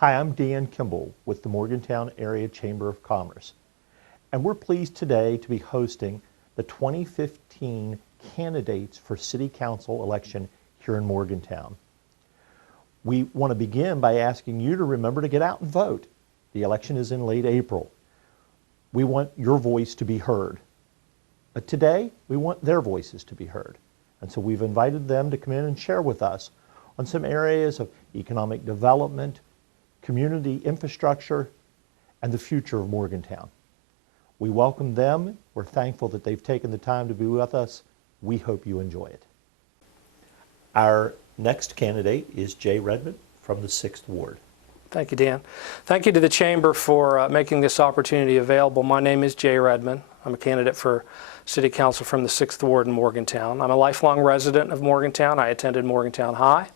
Hi, I'm Dan Kimball with the Morgantown Area Chamber of Commerce, and we're pleased today to be hosting the 2015 candidates for City Council election here in Morgantown. We want to begin by asking you to remember to get out and vote. The election is in late April. We want your voice to be heard. But today, we want their voices to be heard. And so we've invited them to come in and share with us on some areas of economic development, community infrastructure, and the future of Morgantown. We welcome them. We're thankful that they've taken the time to be with us. We hope you enjoy it. Our next candidate is Jay Redmond from the 6th Ward. Thank you, Dan. Thank you to the Chamber for making this opportunity available. My name is Jay Redmond. I'm a candidate for City Council from the 6th Ward in Morgantown. I'm a lifelong resident of Morgantown. I attended Morgantown High.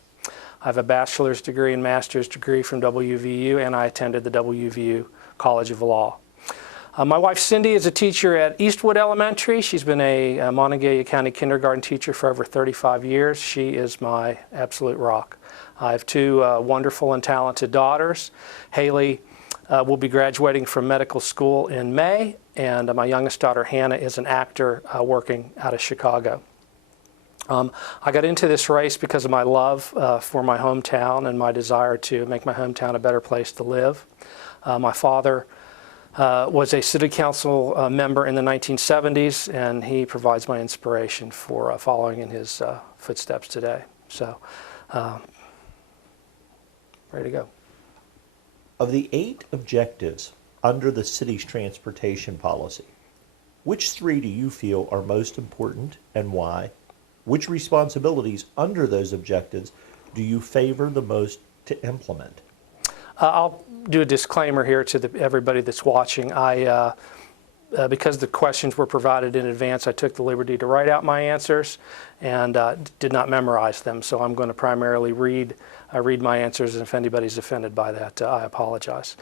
I have a bachelor's degree and master's degree from WVU, and I attended the WVU College of Law. My wife Cindy is a teacher at Eastwood Elementary. She's been a Montague County kindergarten teacher for over 35 years. She is my absolute rock. I have two wonderful and talented daughters. Haley will be graduating from medical school in May, and my youngest daughter Hannah is an actor working out of Chicago. I got into this race because of my love for my hometown and my desire to make my hometown a better place to live. My father was a city council member in the 1970s, and he provides my inspiration for following in his footsteps today. So, ready to go. Of the 8 objectives under the city's transportation policy, which 3 do you feel are most important and why? Which responsibilities under those objectives do you favor the most to implement? I'll do a disclaimer here to everybody that's watching. Because the questions were provided in advance, I took the liberty to write out my answers and did not memorize them. So I'm going to primarily read my answers, and if anybody's offended by that, I apologize.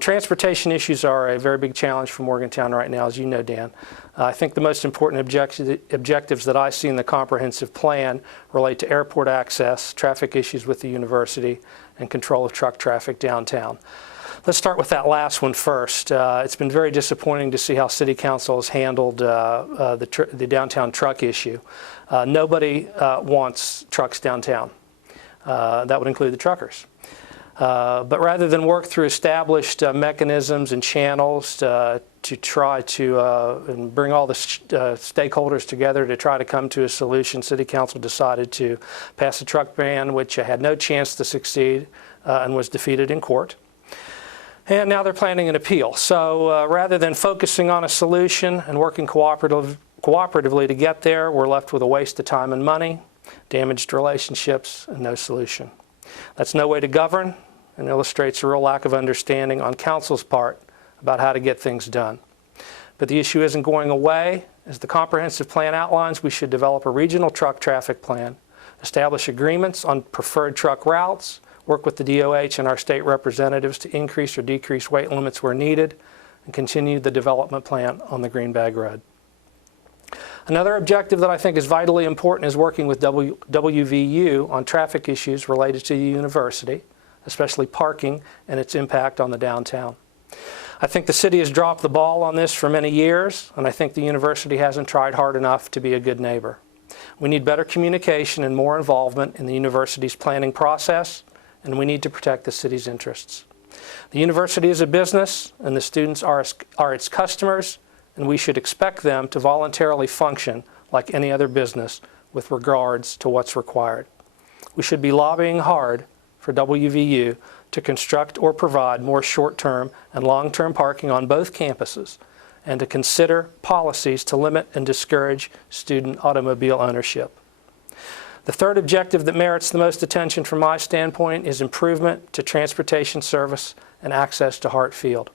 Transportation issues are a very big challenge for Morgantown right now, as you know, Dan. I think the most important objectives that I see in the comprehensive plan relate to airport access, traffic issues with the university, and control of truck traffic downtown. Let's start with that last one first. It's been very disappointing to see how City Council has handled the downtown truck issue. Nobody wants trucks downtown. That would include the truckers. But rather than work through established mechanisms and channels to try to and bring all the stakeholders together to try to come to a solution, City Council decided to pass a truck ban which had no chance to succeed and was defeated in court. And now they're planning an appeal. So rather than focusing on a solution and working cooperatively to get there, we're left with a waste of time and money, damaged relationships, and no solution. That's no way to govern and illustrates a real lack of understanding on council's part about how to get things done. But the issue isn't going away. As the comprehensive plan outlines, we should develop a regional truck traffic plan, establish agreements on preferred truck routes, work with the DOH and our state representatives to increase or decrease weight limits where needed, and continue the development plan on the Green Bag Road. Another objective that I think is vitally important is working with WVU on traffic issues related to the university, especially parking and its impact on the downtown. I think the city has dropped the ball on this for many years, and I think the university hasn't tried hard enough to be a good neighbor. We need better communication and more involvement in the university's planning process, and we need to protect the city's interests. The university is a business, and the students are its customers, and we should expect them to voluntarily function like any other business with regards to what's required. We should be lobbying hard for WVU to construct or provide more short-term and long-term parking on both campuses, and to consider policies to limit and discourage student automobile ownership. The third objective that merits the most attention from my standpoint is improvement to transportation service and access to Hart Field.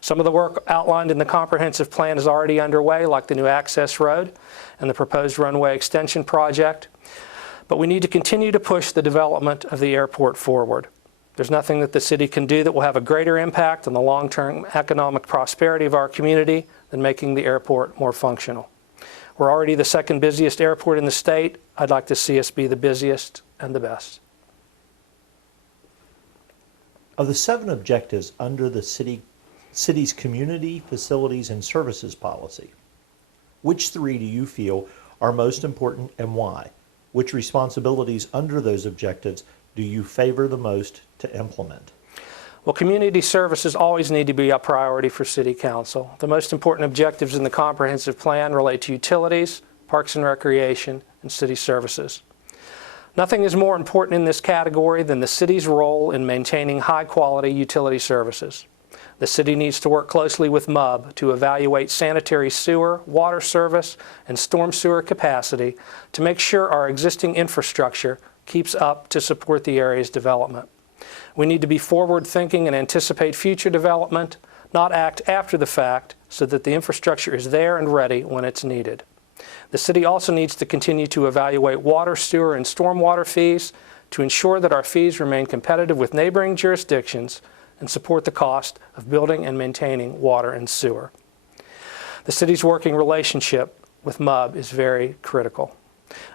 Some of the work outlined in the comprehensive plan is already underway, like the new access road and the proposed runway extension project, but we need to continue to push the development of the airport forward. There's nothing that the city can do that will have a greater impact on the long-term economic prosperity of our community than making the airport more functional. We're already the second busiest airport in the state. I'd like to see us be the busiest and the best. Of the 7 objectives under the city's community, facilities, and services policy, which 3 do you feel are most important and why? Which responsibilities under those objectives do you favor the most to implement? Well, community services always need to be a priority for City Council. The most important objectives in the comprehensive plan relate to utilities, parks and recreation, and city services. Nothing is more important in this category than the city's role in maintaining high-quality utility services. The city needs to work closely with MUB to evaluate sanitary sewer, water service, and storm sewer capacity to make sure our existing infrastructure keeps up to support the area's development. We need to be forward-thinking and anticipate future development, not act after the fact, so that the infrastructure is there and ready when it's needed. The city also needs to continue to evaluate water, sewer, and stormwater fees to ensure that our fees remain competitive with neighboring jurisdictions and support the cost of building and maintaining water and sewer. The city's working relationship with MUB is very critical.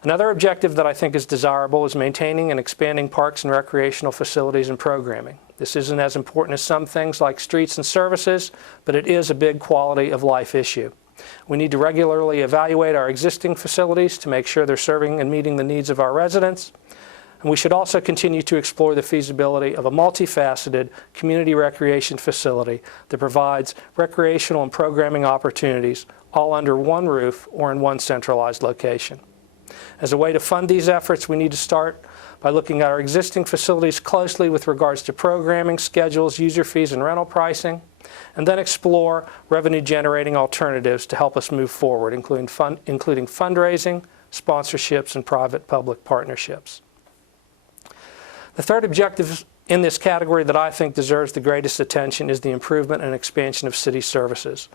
Another objective that I think is desirable is maintaining and expanding parks and recreational facilities and programming. This isn't as important as some things like streets and services, but it is a big quality of life issue. We need to regularly evaluate our existing facilities to make sure they're serving and meeting the needs of our residents. And we should also continue to explore the feasibility of a multifaceted community recreation facility that provides recreational and programming opportunities all under one roof or in one centralized location. As a way to fund these efforts, we need to start by looking at our existing facilities closely with regards to programming, schedules, user fees, and rental pricing, and then explore revenue-generating alternatives to help us move forward, including fundraising, sponsorships, and private-public partnerships. The third objective in this category that I think deserves the greatest attention is the improvement and expansion of city services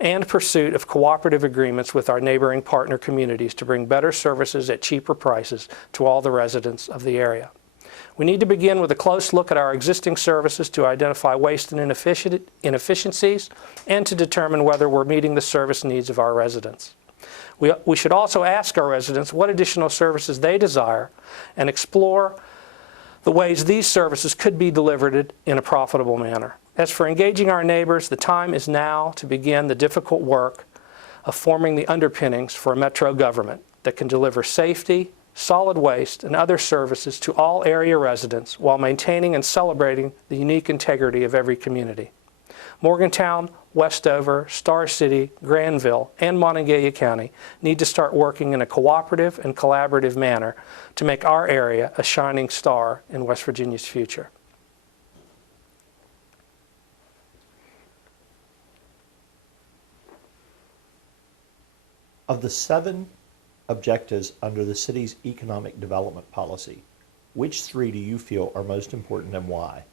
and pursuit of cooperative agreements with our neighboring partner communities to bring better services at cheaper prices to all the residents of the area. We need to begin with a close look at our existing services to identify waste and inefficiencies and to determine whether we're meeting the service needs of our residents. We should also ask our residents what additional services they desire and explore the ways these services could be delivered in a profitable manner. As for engaging our neighbors, the time is now to begin the difficult work of forming the underpinnings for a metro government that can deliver safety, solid waste, and other services to all area residents while maintaining and celebrating the unique integrity of every community. Morgantown, Westover, Star City, Granville, and Monongalia County need to start working in a cooperative and collaborative manner to make our area a shining star in West Virginia's future. Of the 7 objectives under the city's economic development policy, which 3 do you feel are most important and why?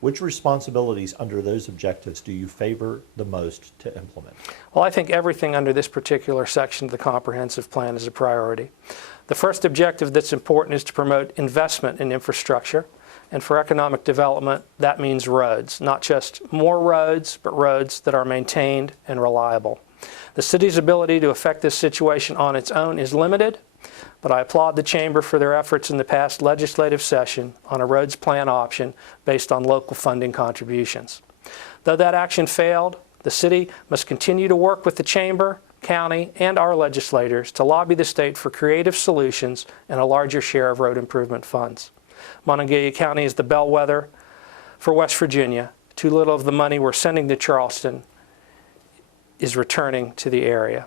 Which responsibilities under those objectives do you favor the most to implement? Well, I think everything under this particular section of the comprehensive plan is a priority. The first objective that's important is to promote investment in infrastructure. And for economic development, that means roads, not just more roads, but roads that are maintained and reliable. The city's ability to affect this situation on its own is limited, but I applaud the Chamber for their efforts in the past legislative session on a roads plan option based on local funding contributions. Though that action failed, the city must continue to work with the Chamber, county, and our legislators to lobby the state for creative solutions and a larger share of road improvement funds. Monongalia County is the bellwether for West Virginia. Too little of the money we're sending to Charleston is returning to the area.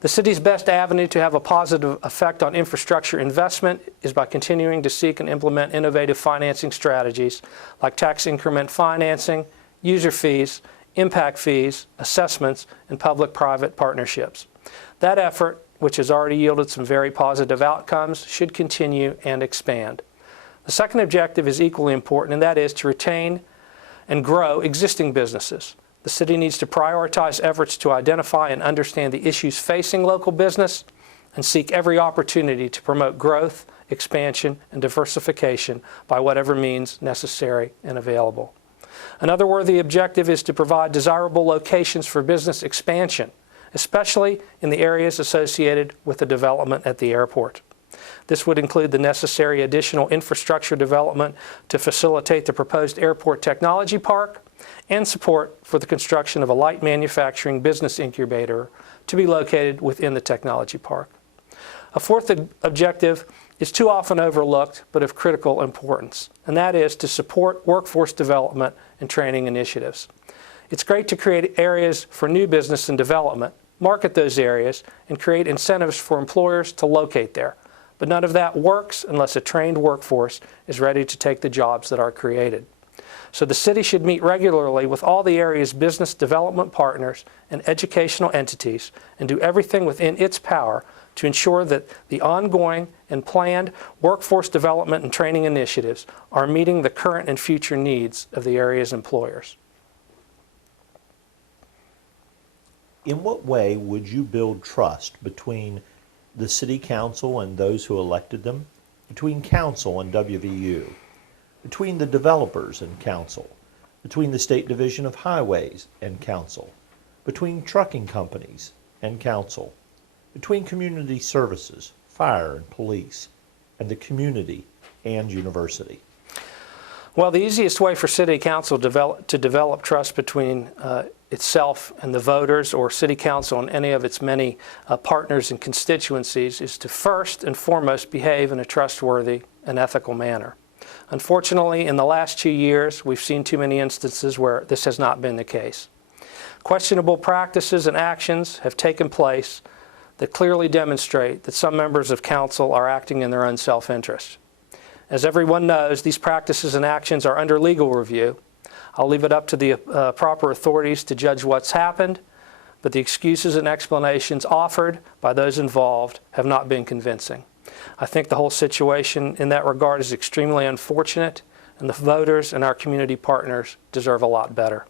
The city's best avenue to have a positive effect on infrastructure investment is by continuing to seek and implement innovative financing strategies like tax increment financing, user fees, impact fees, assessments, and public-private partnerships. That effort, which has already yielded some very positive outcomes, should continue and expand. The second objective is equally important, and that is to retain and grow existing businesses. The city needs to prioritize efforts to identify and understand the issues facing local business and seek every opportunity to promote growth, expansion, and diversification by whatever means necessary and available. Another worthy objective is to provide desirable locations for business expansion, especially in the areas associated with the development at the airport. This would include the necessary additional infrastructure development to facilitate the proposed airport technology park and support for the construction of a light manufacturing business incubator to be located within the technology park. A fourth objective is too often overlooked but of critical importance, and that is to support workforce development and training initiatives. It's great to create areas for new business and development, market those areas, and create incentives for employers to locate there. But none of that works unless a trained workforce is ready to take the jobs that are created. So the city should meet regularly with all the area's business development partners and educational entities and do everything within its power to ensure that the ongoing and planned workforce development and training initiatives are meeting the current and future needs of the area's employers. In what way would you build trust between the City Council and those who elected them, between Council and WVU, between the developers and Council, between the State Division of Highways and Council, between trucking companies and Council, between community services, fire and police, and the community and university? Well, the easiest way for City Council to develop trust between itself and the voters, or City Council and any of its many partners and constituencies, is to first and foremost behave in a trustworthy and ethical manner. Unfortunately, in the last 2 years, we've seen too many instances where this has not been the case. Questionable practices and actions have taken place that clearly demonstrate that some members of Council are acting in their own self-interest. As everyone knows, these practices and actions are under legal review. I'll leave it up to the proper authorities to judge what's happened, but the excuses and explanations offered by those involved have not been convincing. I think the whole situation in that regard is extremely unfortunate, and the voters and our community partners deserve a lot better.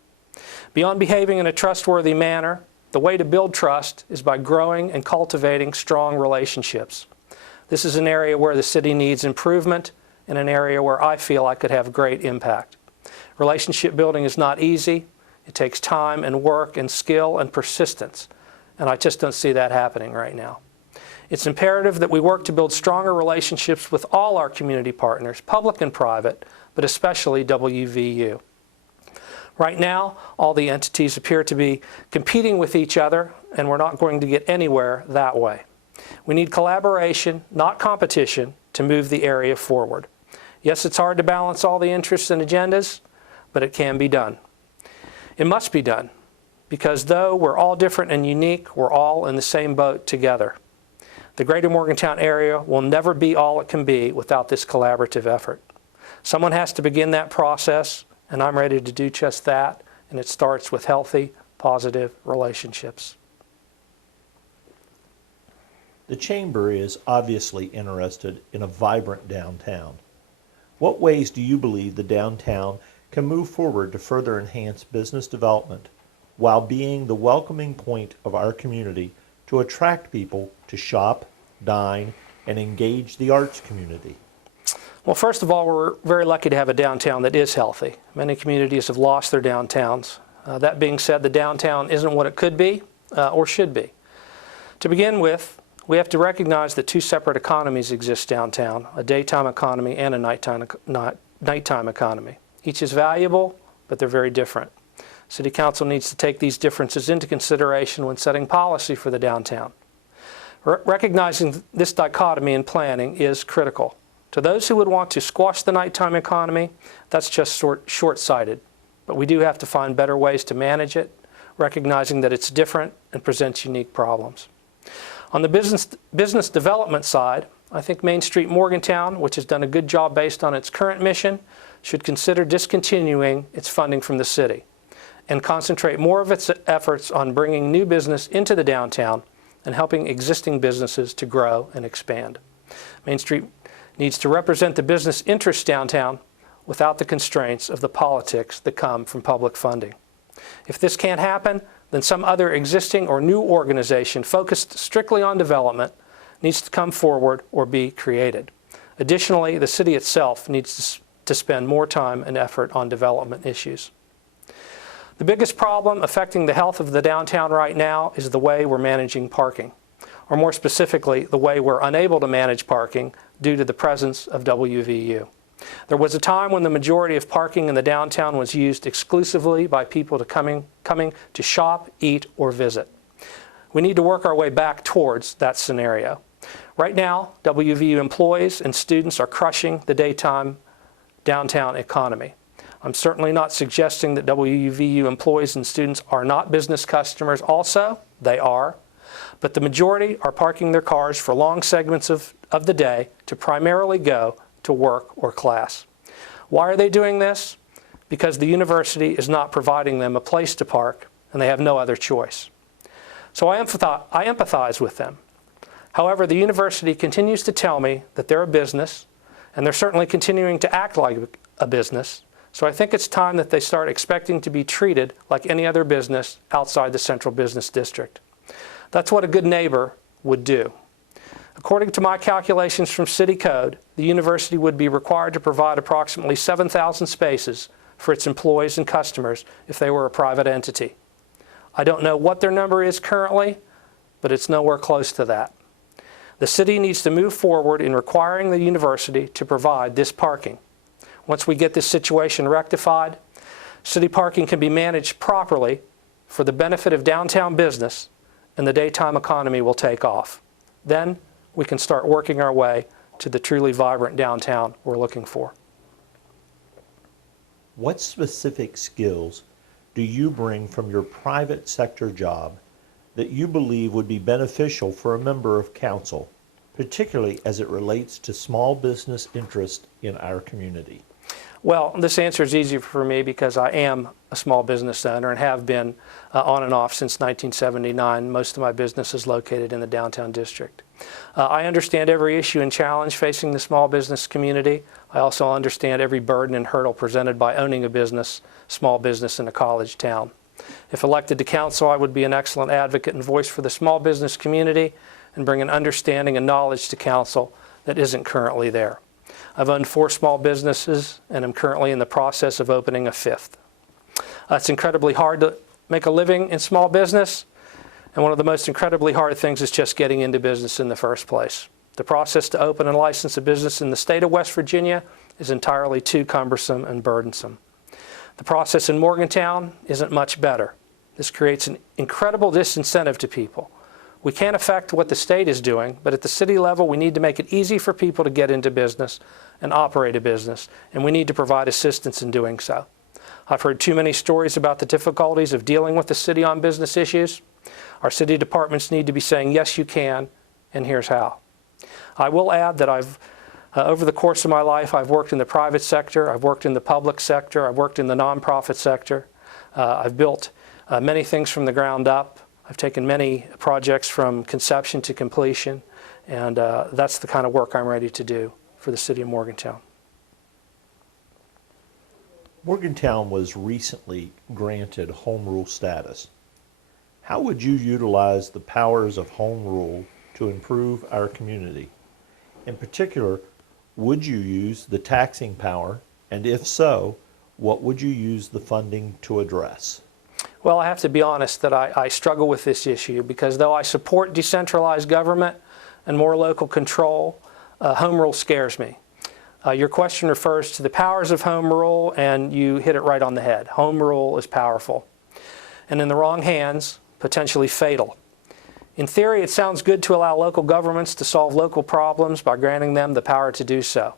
Beyond behaving in a trustworthy manner, the way to build trust is by growing and cultivating strong relationships. This is an area where the city needs improvement, and an area where I feel I could have great impact. Relationship building is not easy. It takes time and work and skill and persistence, and I just don't see that happening right now. It's imperative that we work to build stronger relationships with all our community partners, public and private, but especially WVU. Right now, all the entities appear to be competing with each other, and we're not going to get anywhere that way. We need collaboration, not competition, to move the area forward. Yes, it's hard to balance all the interests and agendas, but it can be done. It must be done, because though we're all different and unique, we're all in the same boat together. The greater Morgantown area will never be all it can be without this collaborative effort. Someone has to begin that process, and I'm ready to do just that, and it starts with healthy, positive relationships. The Chamber is obviously interested in a vibrant downtown. What ways do you believe the downtown can move forward to further enhance business development while being the welcoming point of our community to attract people to shop, dine, and engage the arts community? Well, first of all, we're very lucky to have a downtown that is healthy. Many communities have lost their downtowns. That being said, the downtown isn't what it could be or should be. To begin with, we have to recognize that two separate economies exist downtown, a daytime economy and a nighttime economy. Each is valuable, but they're very different. City Council needs to take these differences into consideration when setting policy for the downtown. Recognizing this dichotomy in planning is critical. To those who would want to squash the nighttime economy, that's just short-sighted. But we do have to find better ways to manage it, recognizing that it's different and presents unique problems. On the business development side, I think Main Street Morgantown, which has done a good job based on its current mission, should consider discontinuing its funding from the city and concentrate more of its efforts on bringing new business into the downtown and helping existing businesses to grow and expand. Main Street needs to represent the business interests downtown without the constraints of the politics that come from public funding. If this can't happen, then some other existing or new organization focused strictly on development needs to come forward or be created. Additionally, the city itself needs to spend more time and effort on development issues. The biggest problem affecting the health of the downtown right now is the way we're managing parking. or more specifically, the way we're unable to manage parking due to the presence of WVU. There was a time when the majority of parking in the downtown was used exclusively by people coming to shop, eat, or visit. We need to work our way back towards that scenario. Right now, WVU employees and students are crushing the daytime downtown economy. I'm certainly not suggesting that WVU employees and students are not business customers also. They are. But the majority are parking their cars for long segments of the day to primarily go to work or class. Why are they doing this? Because the university is not providing them a place to park and they have no other choice. So I empathize with them. However, the university continues to tell me that they're a business, and they're certainly continuing to act like a business. So I think it's time that they start expecting to be treated like any other business outside the central business district. That's what a good neighbor would do. According to my calculations from City Code, the university would be required to provide approximately 7,000 spaces for its employees and customers if they were a private entity. I don't know what their number is currently, but it's nowhere close to that. The city needs to move forward in requiring the university to provide this parking. Once we get this situation rectified, city parking can be managed properly for the benefit of downtown business, and the daytime economy will take off. Then we can start working our way to the truly vibrant downtown we're looking for. What specific skills do you bring from your private sector job that you believe would be beneficial for a member of council, particularly as it relates to small business interest in our community? Well, this answer is easy for me because I am a small business owner and have been on and off since 1979. Most of my business is located in the downtown district. I understand every issue and challenge facing the small business community. I also understand every burden and hurdle presented by owning a business, small business in a college town. If elected to council, I would be an excellent advocate and voice for the small business community and bring an understanding and knowledge to council that isn't currently there. I've owned 4 small businesses and am currently in the process of opening a 5th. It's incredibly hard to make a living in small business, and one of the most incredibly hard things is just getting into business in the first place. The process to open and license a business in the state of West Virginia is entirely too cumbersome and burdensome. The process in Morgantown isn't much better. This creates an incredible disincentive to people. We can't affect what the state is doing, but at the city level, we need to make it easy for people to get into business and operate a business, and we need to provide assistance in doing so. I've heard too many stories about the difficulties of dealing with the city on business issues. Our city departments need to be saying, yes, you can, and here's how. I will add that over the course of my life, I've worked in the private sector, I've worked in the public sector, I've worked in the nonprofit sector. I've built many things from the ground up. I've taken many projects from conception to completion, and that's the kind of work I'm ready to do for the city of Morgantown. Morgantown was recently granted home rule status. How would you utilize the powers of home rule to improve our community? In particular, would you use the taxing power, and if so, what would you use the funding to address? Well, I have to be honest that I struggle with this issue because though I support decentralized government and more local control, home rule scares me. Your question refers to the powers of home rule, and you hit it right on the head. Home rule is powerful, and in the wrong hands, potentially fatal. In theory, it sounds good to allow local governments to solve local problems by granting them the power to do so.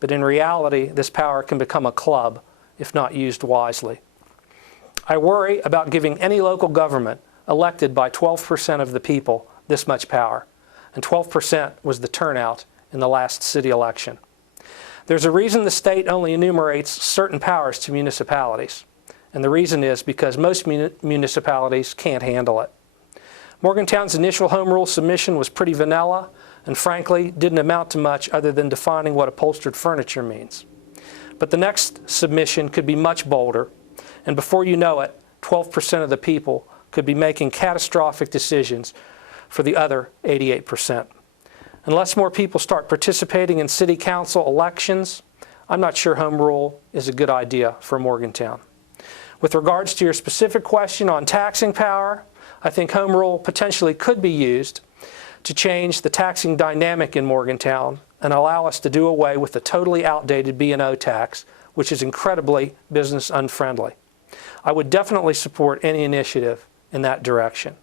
But in reality, this power can become a club if not used wisely. I worry about giving any local government elected by 12% of the people this much power, and 12% was the turnout in the last city election. There's a reason the state only enumerates certain powers to municipalities, and the reason is because most municipalities can't handle it. Morgantown's initial home rule submission was pretty vanilla and frankly didn't amount to much other than defining what upholstered furniture means. But the next submission could be much bolder, and before you know it, 12% of the people could be making catastrophic decisions for the other 88%. Unless more people start participating in city council elections, I'm not sure home rule is a good idea for Morgantown. With regards to your specific question on taxing power, I think home rule potentially could be used to change the taxing dynamic in Morgantown and allow us to do away with the totally outdated B&O tax, which is incredibly business unfriendly. I would definitely support any initiative in that direction.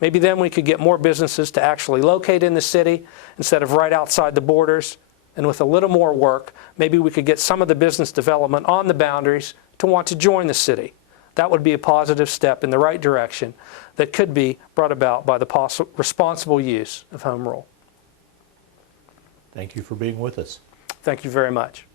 Maybe then we could get more businesses to actually locate in the city instead of right outside the borders. And with a little more work, maybe we could get some of the business development on the boundaries to want to join the city. That would be a positive step in the right direction that could be brought about by the responsible use of home rule. Thank you for being with us. Thank you very much.